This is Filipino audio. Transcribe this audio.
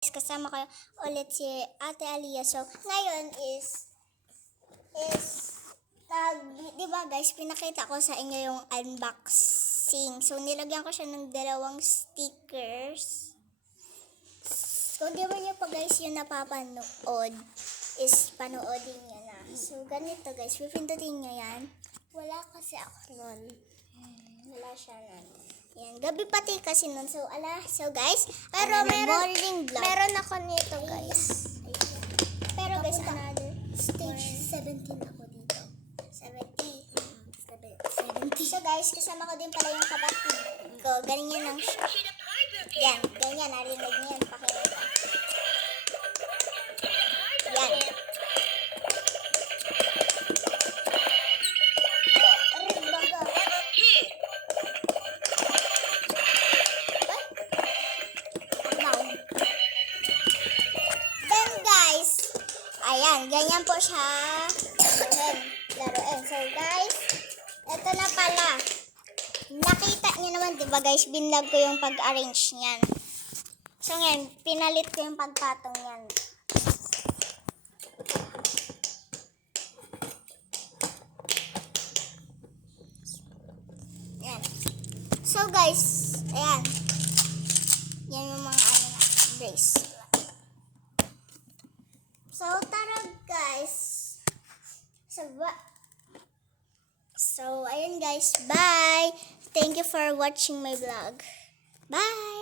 Kasama ko ulit si Ate Aliyah. So, ngayon di ba guys, pinakita ko sa inyo yung unboxing. So, nilagyan ko siya ng 2 stickers. Kung di mo nyo pa guys yung napapanood, is panoodin nyo na. So, ganito guys, pipindutin nyo yan. Wala kasi ako nun. Wala siya nun. Yan, gabi pati kasi nun. So guys, pero meron ako nito guys. Pero guys, another stage 17 ako dito. 70. So guys, kasama ko din pala yung kapatid ko. Ganyan lang siya. Yan, ganyan. Narinig niyo yan. Pakita. Yan. Ayan, ganyan po siya. Laruin. So guys, ito na pala. Nakita niyo naman, di ba guys, binlog ko yung pag-arrange niyan. So ngayon, pinalit ko yung pagpatong niyan. Yan. So guys, ayan. Yan yung mga brace. So, tara guys. So, ayun guys. Bye. Thank you for watching my vlog. Bye.